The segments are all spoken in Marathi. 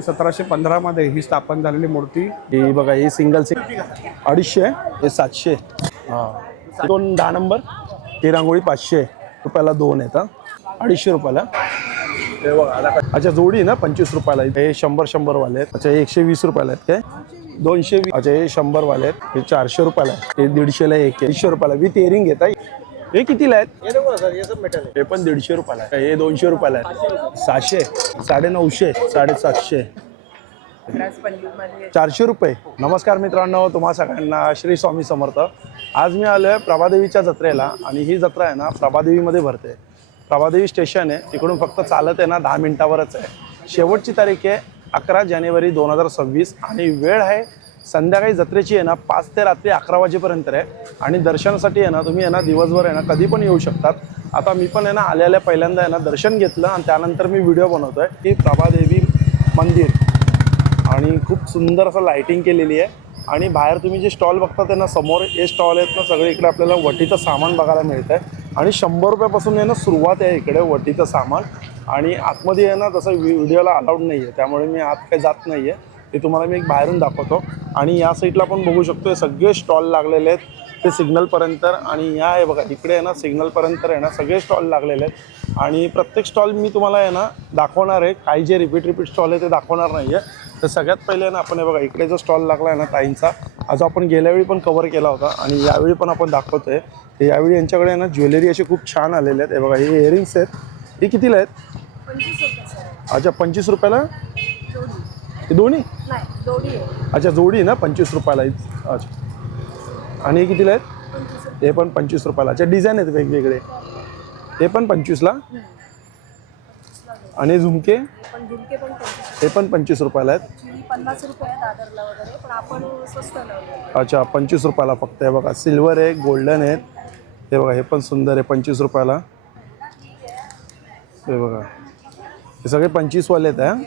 1715 मध्ये ही स्थापन झालेली मूर्ती ही बघा. ही सिंगल 250, हे 700. हां, 2 10 नंबर. ही रांगोळी 500 रुपयाला 2 आहेत. 250 रुपयाला. हे बघा. अच्छा, जोडी ना 25 रुपयाला. हे 100 वाले आहेत. अच्छा, हे 120 रुपयाला आहेत काय. 220. अच्छा, हे 100 वाले आहेत. हे 400 रुपयाला आहे. हे 150 ला एक आहे. 150 रुपयाला विथ इयरिंग घेता. हे कितीला आहेत? हे पण 150 रुपयाला आहे. हे 200 रुपयाला आहेत. 600, 950, 750, 400 रुपये. नमस्कार मित्रांनो, तुम्हा सगळ्यांना श्री स्वामी समर्थ. आज मी आलो आहे प्रभादेवीच्या जत्रेला आणि ही जत्रा आहे ना प्रभादेवीमध्ये भरते. प्रभादेवी स्टेशन आहे, तिकडून फक्त चालत आहे ना 10 मिनिटावरच आहे. शेवटची तारीख आहे 11 जानेवारी 2026 आणि वेळ आहे संध्याकाळी जत्रेची आहे ना 5 ते रात्री 11 वाजेपर्यंत आहे. आणि दर्शनासाठी आहे ना तुम्ही आहे ना दिवसभर आहे ना कधी पण येऊ शकतात. आता मी पण आहे ना आल्याला पहिल्यांदा आहे ना दर्शन घेतलं आणि त्यानंतर मी व्हिडिओ बनवतो आहे की प्रभादेवी मंदिर. आणि खूप सुंदर असं लाईटिंग केलेली आहे. आणि बाहेर तुम्ही जे स्टॉल बघता ना समोर हे स्टॉल आहेत ना सगळे इकडे आपल्याला वटीचं सामान बघायला मिळतं आहे. आणि 100 रुपयापासून आहे ना सुरुवात आहे इकडे वटीचं सामान. आणि आतमध्ये आहे ना तसं व्हिडिओला अलाउड नाही आहे, त्यामुळे मी आत काही जात नाही आहे. ते तुम्हाला मी एक बाहेरून दाखवतो. आणि या साईडला पण बघू शकतो सगळे स्टॉल लागलेले आहेत ते सिग्नलपर्यंत. आणि या आहे बघा इकडे आहे ना सिग्नलपर्यंत आहे ना सगळे स्टॉल लागलेले आहेत. आणि प्रत्येक स्टॉल मी तुम्हाला आहे ना दाखवणार आहे. काही जे रिपीट स्टॉल आहे ते दाखवणार नाही आहे. तर सगळ्यात पहिले ना आपण हे बघा इकडे जो स्टॉल लागला आहे ना ताईंचा, आज आपण गेल्यावेळी पण कवर केला होता आणि यावेळी पण आपण दाखवतो आहे. तर यावेळी यांच्याकडे आहे ना ज्वेलरी असे खूप छान आलेले आहेत. हे बघा हे इयरिंग्स आहेत. हे कितीला आहेत? 25 रुपये. अच्छा, 25 रुपयाला हे दोन्ही? नाही, जोडी आहे. अच्छा, जोडी ना 25 रुपयाला. अच्छा, आणि हे कितीला आहेत? हे पण 25 रुपयाला. अच्छा, डिझाईन आहेत वेगवेगळे. हे पण 25ला. आणि झुमके? हे पण 25 रुपयाला आहेत. 50 रुपये दादरला वगैरे, पण आपण स्वस्त लावले. अच्छा, 25 रुपयाला फक्त. हे बघा सिल्वर आहे, गोल्डन आहेत. हे बघा हे पण सुंदर आहे 25 रुपयाला. हे बघा हे सगळे 25 वाले आहेत. हां,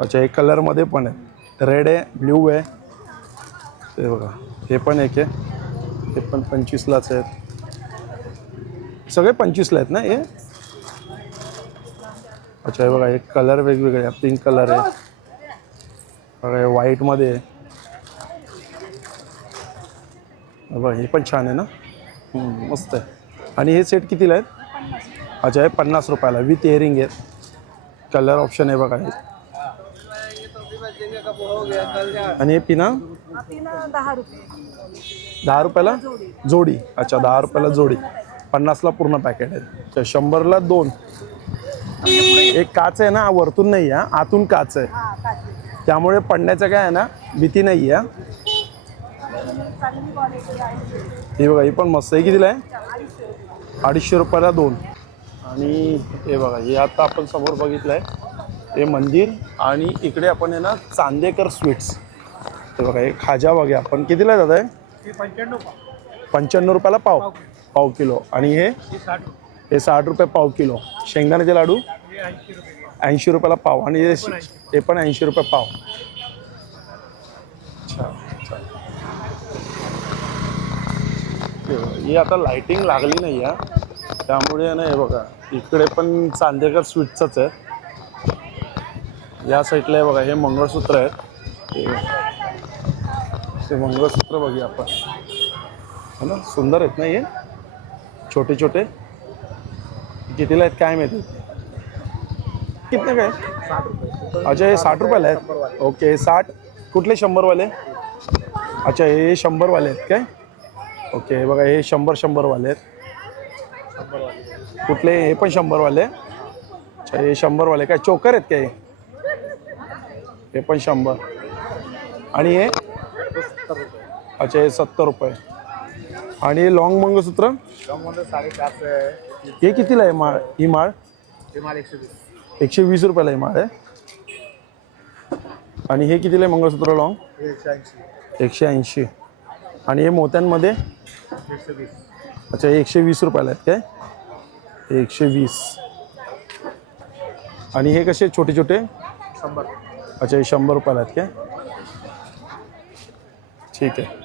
अच्छा, हे कलरमध्ये पण आहे. रेड आहे, ब्ल्यू आहे. हे बघा हे पण एक आहे. हे पण 25लाच आहेत. सगळे 25ला आहेत ना हे? अच्छा, हे बघा एक कलर वेगवेगळे आहे. पिंक कलर आहे बघा, हे व्हाईटमध्ये आहे. बघा हे पण छान आहे ना, मस्त आहे. आणि हे सेट कितीला आहेत? अच्छा, हे 50 रुपयाला विथ इयरिंग आहेत. कलर ऑप्शन आहे बघा हे. आणि हे पिना? 10 रुपये. 10 रुपयाला जोडी. अच्छा, 10 रुपयाला जोडी. 50ला पूर्ण पॅकेट आहे. 100ला 2. एक काच आहे ना, वरतून नाही आहे, आतून काच आहे, त्यामुळे पडण्याचं काय आहे ना भीती नाही आहे. ही बघा ही पण मस्त आहे. कितीला आहे? 250 रुपयाला 2. आणि हे बघा हे आता आपण समोर बघितलं आहे हे मंदिर. आणि इकडे आपण आहे ना चांदेकर स्वीट्स. हे बघा हे खाजा बघा आपण. कितीला जात आहे? 95 रुपयाला पाव किलो. आणि हे 60 रुपये पाव किलो. शेंगदाण्याचे लाडू 80 रुपयाला पाव. आणि हे पण 80 रुपये पाव. अच्छा, ही आता लाइटिंग लागली नाही आहे त्यामुळे ना हे बघा इकडे पण चांदेकर स्वीट्सच आहे. या साईडला आहे बघा हे मंगळसूत्र आहेत. ते मंगळसूत्र बघूया आपण. है ना, सुंदर आहेत ना हे, छोटे छोटे. कितीला आहेत काय माहिती? कितने काय? 60 रुपये. अच्छा, हे 60 रुपयाला आहेत. ओके, हे 60. कुठले 100 वाले? अच्छा, हे 100 वाले आहेत काय? ओके, हे बघा हे 100 वाले आहेत. कुठले? हे पण 100 वाले. अच्छा, हे 100 वाले काय चोकर आहेत काय? हे पण 100. आणि हे? अच्छा, हे 70 रुपये. आणि हे लॉंग मंगळसूत्र? 450 आहे. हे कितीला आहे माळ? ही माळ? 120 रुपयाला ही माळ आहे. आणि हे कितीला आहे मंगळसूत्र लॉंग? 180. आणि हे मोत्यांमध्ये? 120. अच्छा, हे 120 रुपयाला आहेत काय? 120. आणि हे कसे छोटे छोटे? 100. अच्छा, हे 100 रुपयाला आहेत काय? ठीक आहे.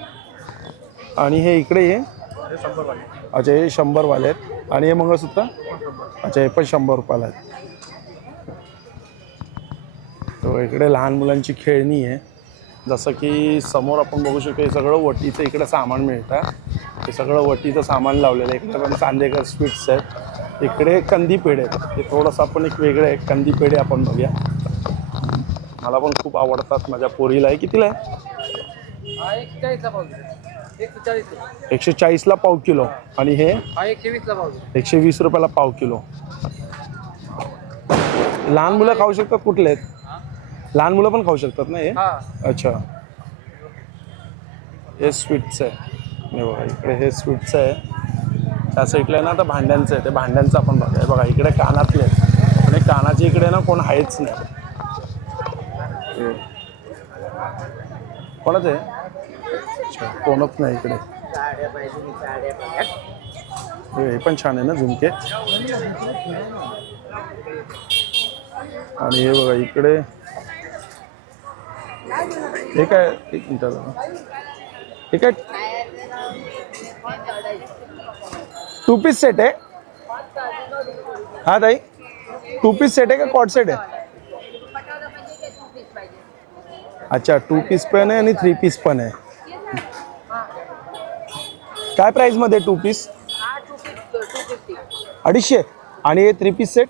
आणि हे इकडे हे? 100 वाले. अच्छा, हे 100 वाले आहेत. आणि हे मंगळसूत्र? अच्छा, हे पण 100 रुपयाला आहेत. बघा इकडे लहान मुलांची खेळणी आहे. जसं की समोर आपण बघू शकतो, हे सगळं वटीचं इकडे सामान मिळतं. हे सगळं वटीचं सामान लावलेलं आहे. इकडे पण चांदेकर स्वीट्स आहेत. इकडे कंदी पेढे आहेत. हे थोडंसं आपण एक वेगळं आहे. कंदी पेढे आपण बघूया. मला पण खूप आवडतात, माझ्या पोरीला आहे. कितीला आहे? 140ला पाव किलो. आणि हे 120 रुपयाला पाव किलो. लहान मुलं खाऊ शकतात? कुठले आहेत? लहान मुलं पण खाऊ शकतात ना हे? अच्छा, हे स्वीट्स आहे. हे बघा इकडे हे स्वीट्स आहे. त्या साईडला आहे ना आता भांड्यांचं आहे. ते भांड्यांचं आपण बघा. बघा इकडे कानातले आहेत. आणि कानाच्या इकडे ना कोण आहेच नाही. कोणाच आहे? अच्छा, कोणच नाही इकडे. हे पण छान आहे ना झुमके. आणि हे बघा इकडे हे काय, एक मिनिट, हे काय 2 पीस सेट आहे? हा ताई, 2 पीस सेट आहे का कॉट सेट आहे? अच्छा, 2 पीस पण आहे आणि 3 पीस पण आहे. काय प्राइस मध्ये 2 पीस? 250. आणि हे 3 पीस सेट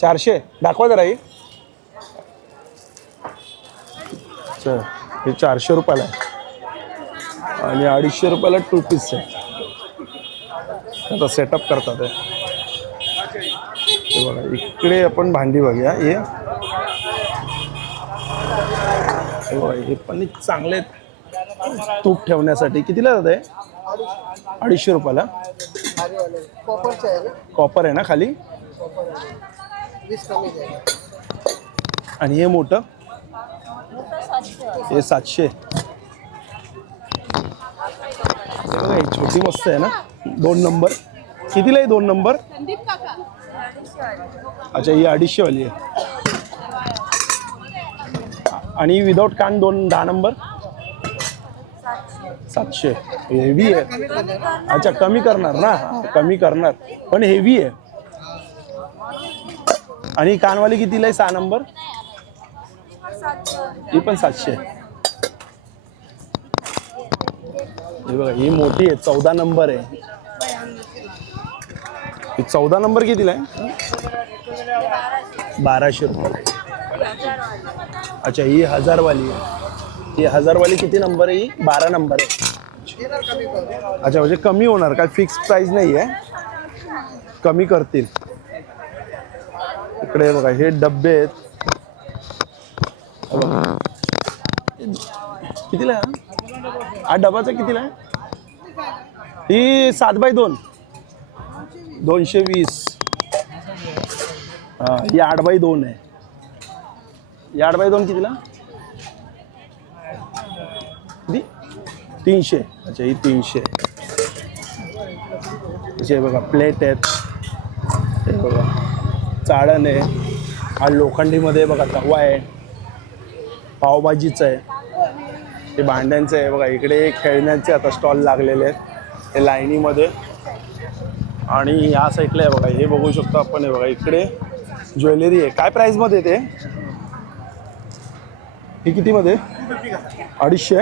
400. दाखवा जरा. हे 400 रुपयाला आहे आणि 250 रुपयाला 2 पीस सेट. आता सेटअप करतात हे बघा. इकडे आपण भांडी बघूया. हे पण चांगले तूप ठेवण्यासाठी. कितीला जात आहे? 250 रुपयाला. कॉपर आहे ना खाली. आणि हे मोठं हे 700. बघा ही छोटी मस्त आहे ना, 2 नंबर. कितीला आहे 2 नंबर? अच्छा, ही 250 वाली आहे. आणि विदाउट कान 10 नंबर 700. हेवी आहे. अच्छा, कमी करणार ना? कमी करणार, पण हेवी आहे. आणि कानवाली कितीला आहे 6 नंबर? ही पण 700. हे बघा ही मोठी आहे, 14 नंबर आहे. ही 14 नंबर कितीला आहे? 1200 रुपये. अच्छा, ही 1000 वाली आहे. ही 1000 वाली किती नंबर आहे? ही 12 नंबर आहे. अच्छा, म्हणजे कमी होणार काय? फिक्स प्राइस नाही आहे, कमी करतील. इकडे बघा हे डब्बे आहेत. कितीला आहे हा डबाचा? कितीला आहे? ही 7x2 220. हा, ही 8x2 आहे. ही 8x2 कितीला? 300. अच्छा, ही 300. हे बघा प्लेट आहेत. हे बघा चाळण आहे. हा लोखंडीमध्ये बघा तवा आहे. पावभाजीचं आहे. हे भांड्यांचं आहे. बघा इकडे खेळण्याचे आता स्टॉल लागलेले आहेत हे लाईनीमध्ये. आणि या साईडला आहे बघा, हे बघू शकतो आपण. हे बघा इकडे ज्वेलरी आहे. काय प्राईसमध्ये ते? हे कितीमध्ये? 250.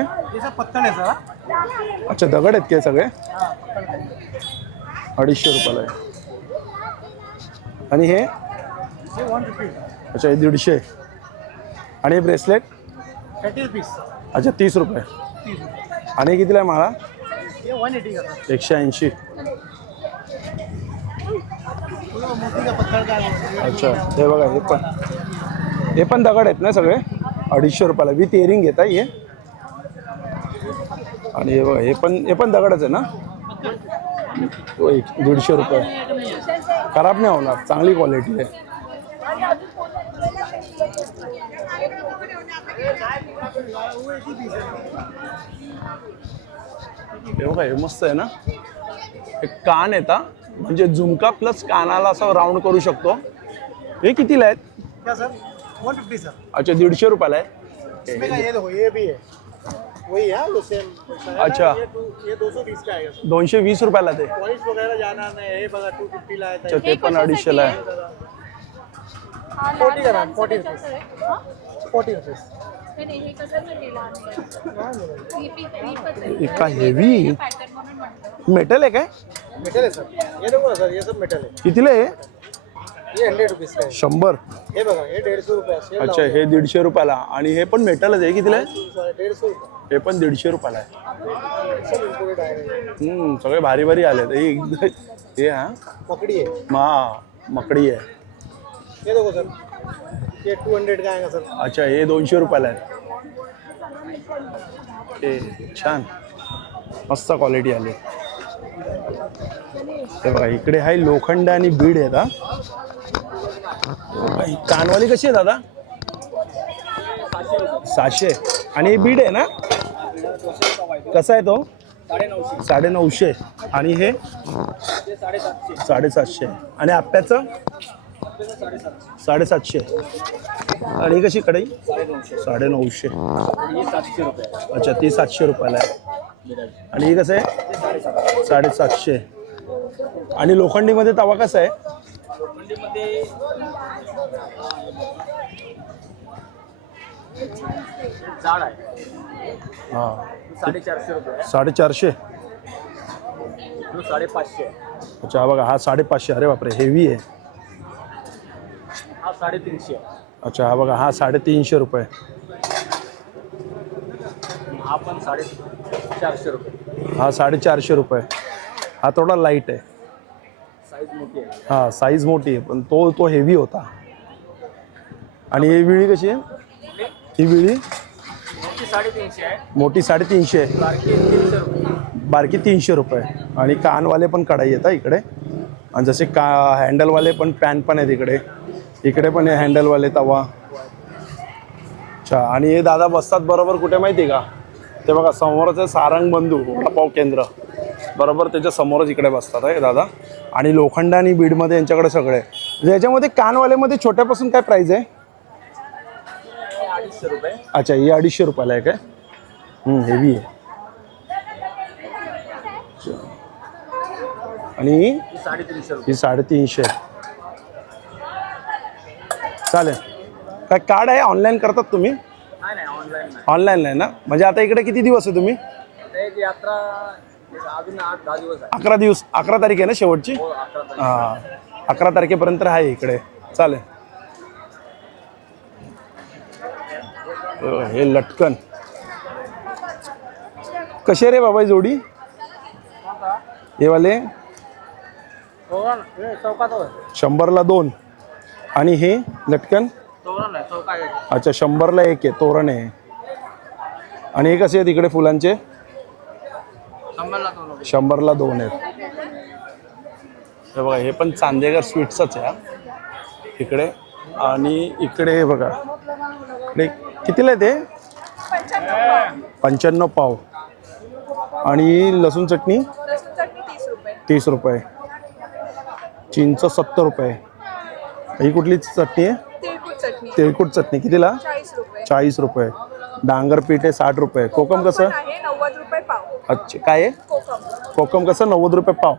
अच्छा, दगड आहेत काय सगळे? 250 रुपयाला आहे. आणि हे? अच्छा, हे 150. आणि हे ब्रेसलेट? अच्छा, 30 रुपये. आणि हे कितीला आहे माळा? 180. अच्छा, हे बघा हे पण दगड आहेत ना सगळे? 250 रुपयाला विथ इयरिंग घेता हे. आणि हे बघा हे पण दगडच आहे ना? 150 रुपये. खराब नाही होणार, चांगली क्वालिटी आहे. हे बघा हे मस्त आहे ना. हे कान येतात, म्हणजे झुमका प्लस कानाला असं राऊंड करू शकतो. हे कितीला आहेत? क्या सर? 150 सर. अच्छा, 150 रुपयाला आहे. इसमें का ये भी है, वही है वो सेम. अच्छा, ये 220 का है. 220 रुपयाला ते. पॉलिश वगैरह जाणार नाही. हे बघा 250 ला आहे. अच्छा, ते पण 250 ला आहे. हा 40 करा, लहान 40 त्याच्यात आहे. हा? 40 रुपीज नाही, नाही, हे कसं नाही ते लहान आहे. ही पीपच आहे. इतका हेवी पॅटर्न म्हणून म्हणतो. मेटल आहे काय? मेटल है सर, ये देखो ना सर, ये सब मेटल है। कितीला आहे? ये 100 रुपीज का है। 100. हे बघा, हे 150 रुपये सेल अच्छा, हे 150 रुपयाला आणि हे पण मेटलच आहे. कितीला आहे? 150 रुपये हे पण 150 रुपयाला आहे. सब इम्पोर्टेड आहे। सगळे भारी भारी आले हे हा पकड़ी है, मकडी आहे. ये देखो सर, ये 200 का आएगा सर। अच्छा, हे 200 रुपयाला आहे. हे छान मस्त क्वालिटी आली. हे बघा इकडे आहे लोखंड आणि बीड आहेत. हा ही कानवाली कशी आहे दादा? 700. आणि हे बीड आहे ना? कसा आहे तो? 950. आणि हे 750. आणि आप्याचं 750. आणि कशी कढई? 950. अच्छा, ती 700 रुपयाला आहे. आणि ही कसं आहे? 750. आणि लोखंडीमध्ये तवा कसा आहे? जाड आहे, हां, 450 रुपये 450. 550 अच्छा, हा बघा, हा 550. अरे बापरे, हेवी आहे. हा 350 अच्छा, हा बघा, हा 350 रुपये. हा पण 450 रुपये हा 450 रुपये. हा थोडा लाईट आहे. साईज मोठी आहे। हा साईज मोठी आहे, पण तो हेवी होता. आणि ही विळी कशी आहे? ही विळी मोठी 350 आहे, मोठी 350 आहे, बारकी 300 रुपये। बारकी 300 रुपये. आणि कानवाले पण कढाई येतात इकडे. आणि जसे हँडलवाले पण पॅन पण आहेत इकडे. इकडे पण आहे हँडलवाले तवा. अच्छा, आणि हे दादा बसतात बरोबर कुठे माहिती आहे का? ते बघा समोरच सारंग बंधू वडापाव केंद्र, बरोबर त्याच्या समोरच इकडे बसतात आहे दादा. आणि लोखंड आणि बीडमध्ये यांच्याकडे सगळे. याच्यामध्ये कानवाल्यामध्ये छोट्यापासून काय प्राईस आहे? 250 रुपये। अच्छा, ही 250 रुपयाला आहे काय? हेवी आहे. आणि ही 350 रुपये। ही 350 आहे. चालेल. काय कार्ड आहे? ऑनलाईन करतात तुम्ही? नाही, ऑनलाईन नाही। ऑनलाईन नाही ना? म्हणजे आता इकडे किती दिवस आहे तुम्ही? एक यात्रा अजून 8-10 दिवस आहे। 11 दिवस. 11 तारीख आहे ना शेवटची? हो, 11 तारीख। हां, 11 तारखेपर्यंत आहे इकडे. चालेल. हे लटकन कसे रे बाबा जोडी? हे वाले हो ना, हे चौकात होय। 100ला 2. आणि हे लटकन? तोरण आहे, चौका आहे। अच्छा, 100ला 1 आहे, तोरण आहे. आणि हे कसे आहेत इकडे फुलांचे? 100ला 2 आहेत. हे बघा, हे पण चांदेकर स्वीट्सच आहे इकडे. आणि इकडे हे बघा, इकडे कितीला आहे ते? 95 पाव. आणि लसूण चटणी? लसूण चटणी 30 रुपये. 30 रुपये. चिंच 70 रुपये. ही कुठली चटणी आहे? तिळकुट चटणी तेलकुट चटणी कितीला? 40 रुपये. 40 रुपये. डांगर पीठ आहे 60 रुपये. कोकम कसं? पण आहे 90 रुपये पाव. अच्छा, काय आहे? कोकम कोकम कसं? 90 रुपये पाव.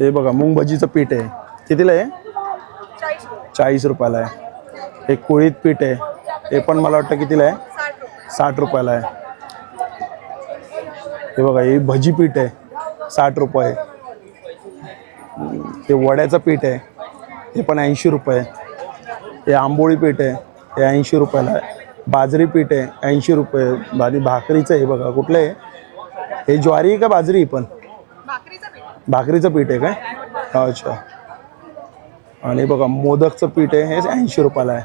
हे बघा, मूग भजीचं पीठ आहे. कितीला आहे? 40 रुपये. 40 रुपयाला आहे. हे कुळीत पीठ आहे. हे पण मला वाटतं कितीला आहे? 60 रुपये. 60 रुपयाला आहे. हे बघा, हे भजी पीठ आहे 60 रुपये. हे वड्याचं पीठ आहे, हे पण 80 रुपये. हे आंबोळी पीठ आहे, हे 80 रुपयाला आहे. बाजरी पीठ आहे 80 रुपये. आणि भाकरीचं आहे बघा, कुठलं आहे हे? ज्वारी आहे का बाजरी? पण भाकरीचं पीठ. भाकरीचं पीठ आहे काय? अच्छा. आणि बघा, मोदकचं पीठ आहे, हे 80 रुपयाला आहे.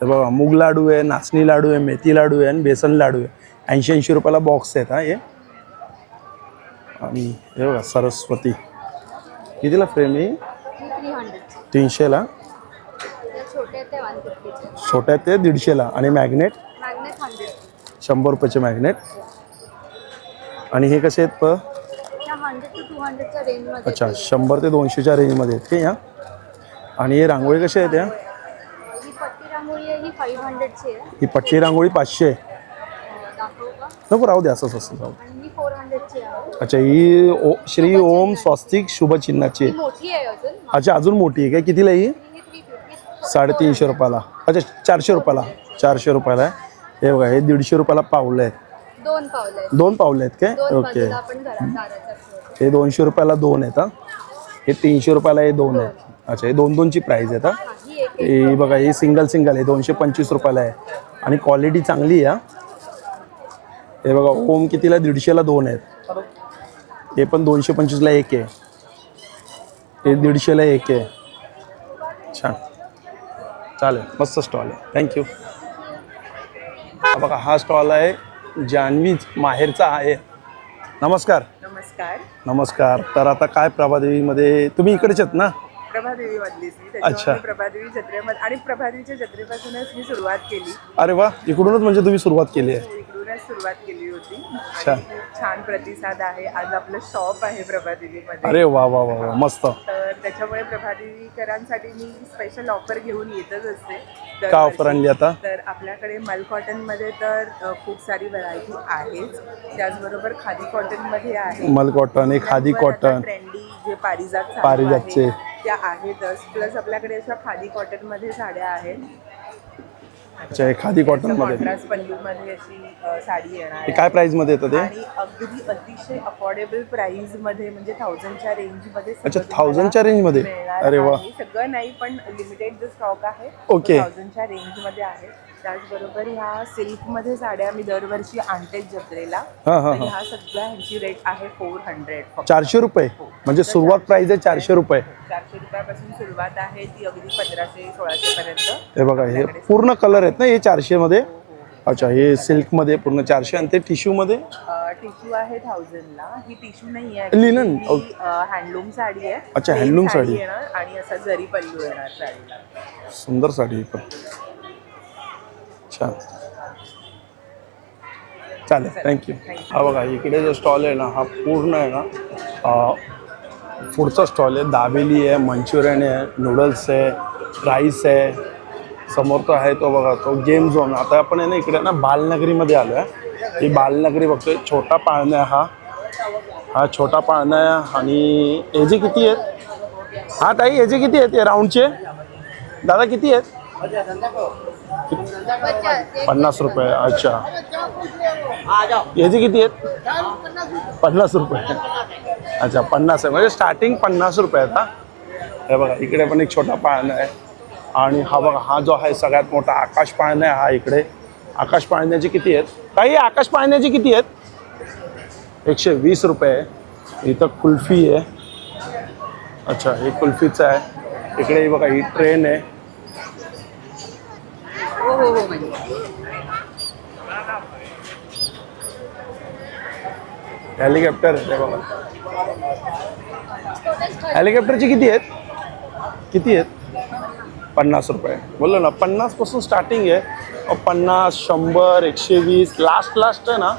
हे बघा, मूग लाडू आहे, नाचणी लाडू आहे, मेथी लाडू आहे आणि बेसन लाडू आहे. 80-80 रुपयाला बॉक्स आहेत हे. आणि हे बघा, सरस्वती कितीला फ्रेम आहे? 300ला. छोट्या ते 150ला. आणि मॅग्नेट? 100 रुपयाचे मॅग्नेट. आणि हे कसे आहेत? अच्छा, 100 ते 200च्या रेंजमध्ये आहेत ते या. आणि हे रांगोळी कशी आहे त्या? ही पट्टी रांगोळी 500. नको, राहू दे, असंच असं जाऊ. अच्छा, ही श्री ओम स्वस्तिक शुभ चिन्हाची आहे. अच्छा, अजून मोठी आहे काय? कितीला ही? 350 रुपयाला. अच्छा 400 रुपयाला. 400 रुपयाला आहे. हे बघा हे 150 रुपयाला पावलं आहेत. 2 पावले आहेत. 2 पावले आहेत काय? 2 ओके. बाजूला आपण दाराच्या ठेवतो. हे 200 रुपयाला 2 आहेत. हे 300 रुपयाला हे 2 आहेत. अच्छा हे 2-2ची प्राईस आहेत. ही एक हे बघा हे सिंगल आहे 225 रुपयाला आहे आणि क्वालिटी चांगली आहे. हे बघा ओम कितीला 150ला 2 आहेत. हे पण 225ला 1 आहे. हे 150ला 1 आहे. छान चालेल मस्त स्टॉल आहे. थँक्यू. बघा हा स्टॉल आहे जान्हवी माहेरचा आहे. नमस्कार. नमस्कार. नमस्कार. तर आता काय प्रभादेवीमध्ये तुम्ही इकडेच आहेत ना? प्रभादेवी मधलीच मी. अच्छा. त्याच्यामुळे प्रभादेवी जत्रेमध्ये आणि प्रभादेवीच्या जत्रेपासूनच मी सुरुवात केली. अरे वा इकडूनच म्हणजे तुम्ही सुरुवात केली आहे. इकडूनच सुरुवात केली होती अच्छा. आणि खूप छान प्रतिसाद आहे. आज आपलं शॉप आहे प्रभादेवीमध्ये. अरे वा वा वा वा मस्त. तर त्याच्यामुळे प्रभादेवीकरांसाठी मी स्पेशल ऑफर घेऊन येतच असते. काय दरवर्षी. ऑफर आणली आता? तर आपल्याकडे मल कॉटनमध्ये तर खूप सारी व्हरायटी आहेच. त्याचबरोबर खादी कॉटनमध्ये आहे. मल कॉटन हे खादी कॉटन ट्रेंडी जे पारिजात साड्या पारिजातचे. आहेत, त्या आहेतच. प्लस आपल्याकडे अशा खादी कॉटन मध्ये साड्या आहेत. अच्छा हे खादी कॉटन मध्ये कॉन्ट्रास्ट पल्लू मध्ये अशी साडी येणार हे आहे. काय प्राइस मध्ये येतं ते? आणि अगदी अतिशय अफोर्डेबल प्राइस मध्ये म्हणजे 1000च्या रेंज मध्ये अच्छा सगळं तुम्हाला 1000च्या रेंज मध्ये. मिळणार अरे वा. आहे. सगळं नाही पण लिमिटेड जो स्टॉक आहे ओके. 1000च्या रेंज मध्ये आहे. त्याचबरोबर ह्या सिल्क मध्ये साड्या मी दरवर्षी आणते जत्रेला. हां हां तर हां ह्या सगळ्या ह्यांची रेट आहे 400 फक्त. 400 रुपये म्हणजे सुरुवात प्राइस आहे 400 रुपये. 400 रुपयापासून सुरुवात आहे ती अगदी 1500-1600 पर्यंत. हे बघा हे पूर्ण कलर आहेत ना हे 400 मध्ये. अच्छा हे सिल्क मध्ये पूर्ण 400 आणि ते टिश्यू मध्ये टिश्यू आहे 1000ला. ही टिश्यू नाही आहे, लिनन. ही हँडलूम साडी आहे. अच्छा, Plain हँडलूम साडी. येणार आणि असा जरी पल्लू येणार साडीला. सुंदर साडी ही पण. छान चालेल थँक्यू. हा बघा इकडे जो स्टॉल आहे ना हा पूर्ण आहे ना फूडचा स्टॉल आहे. दाबेली आहे, मंचुरियन आहे, नूडल्स आहे, राईस आहे. समोर तो आहे तो बघा तो गेम झोन. आता आपण आहे ना इकडे ना बालनगरीमध्ये आलो आहे. ही बालनगरी बघतोय. छोटा पाळणा आहे हा छोटा पाळणा आहे. आणि याचे किती आहेत? हा ताई याचे किती आहेत? हे राऊंडचे दादा किती आहेत? 50 रुपये. अच्छा याचे किती आहेत? 50 रुपये. अच्छा 50 आहे म्हणजे स्टार्टिंग 50 रुपये आहेत. हा हे बघा इकडे पण एक छोटा पाळणा आहे. आणि हा बघा हा जो आहे सगळ्यात मोठा आकाश पाळणा आहे. हा इकडे आकाश पाळण्याचे किती आहेत? काही आकाश पाळण्याचे किती आहेत? 120 रुपये आहे. इथं कुल्फी आहे. अच्छा हे कुल्फीचं आहे. इकडे बघा ही ट्रेन आहे. हेलिकॉप्टर आहे ते बघा. हेलिकॉप्टरचे किती आहेत? किती आहेत? 50 रुपये. बोललो ना 50 पासून स्टार्टिंग आहे. 50, 100, 120 लास्ट आहे ना.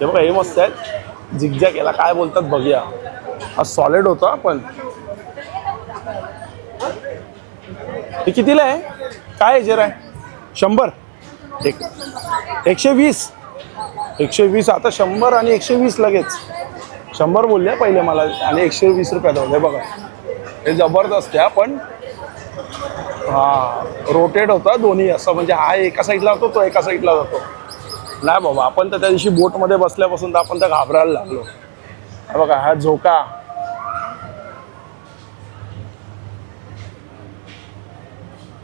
हे बघा हे मस्त आहेत. झिगझॅग याला काय बोलतात बघूया. हा सॉलिड होता पण हे कितीला आहे? काय आहे जरा? 100 120 120. आता 100 आणि 120 लगेच. 100 बोलले पहिले मला आणि 120 रुपयात होते बघा. हे जबरदस्त आहे पण हा रोटेट होता दोन्ही असं म्हणजे हा एका साईडला जातो तो एका साईडला जातो. नाही बाबा आपण तर त्या दिवशी बोटमध्ये बसल्यापासून तर आपण तर घाबरायला लागलो. हा बघा हा झोका.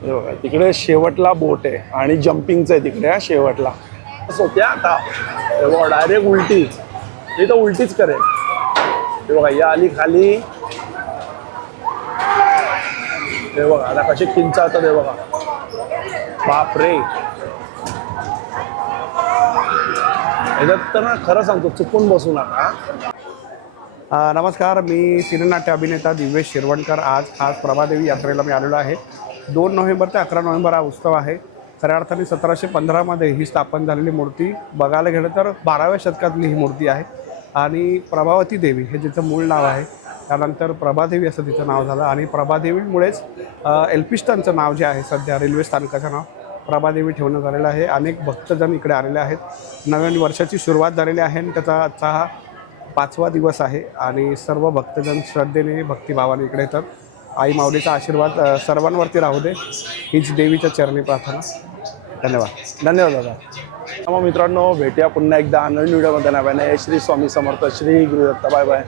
हे बघा तिकडे शेवटला बोट आहे आणि जम्पिंगचं आहे तिकडे. हा शेवटला होत्या आता हे बघा डायरेक्ट उलटीच. हे तर उलटीच करेल. हे बघा या आली खाली. हे बघा आता कसे किंचाळतात हे बघा. बापरे याच्यात तर ना खरं सांगतो चुकून बसू नका. नमस्कार, मी सिनेनाट्य अभिनेता दिव्येश शिरवणकर. आज प्रभादेवी यात्रेला मी आलेलो आहे. 2 नोव्हेंबर ते 11 नोव्हेंबर हा उत्सव आहे. खऱ्या अर्थाने 1715मध्ये ही स्थापन झालेली मूर्ती. बघायला गेलं तर 12व्या शतकातली ही मूर्ती आहे. आणि प्रभावती देवी हे जिचं मूळ नाव आहे. त्यानंतर प्रभादेवी असं तिचं नाव झालं. आणि प्रभादेवीमुळेच एल्फिस्टनचं नाव जे आहे सध्या रेल्वे स्थानकाचं नाव प्रभादेवी ठेवण्यात आलेलं आहे. अनेक भक्तजन इकडे आलेले आहेत. नवीन वर्षाची सुरुवात झालेली आहे आणि त्याचा आजचा हा 5वा दिवस आहे. आणि सर्व भक्तजन श्रद्धेने भक्तिभावाने इकडे येतात. आई माऊलीचा आशीर्वाद सर्वांवरती राहू दे, हीच देवीच्या चरणी प्रार्थना. धन्यवाद. धन्यवाद दादा. मग मित्रांनो, भेटूया पुन्हा एकदा नवीन व्हिडिओमध्ये. नव्याने श्री स्वामी समर्थ, श्री गुरुदत्त. Bye bye.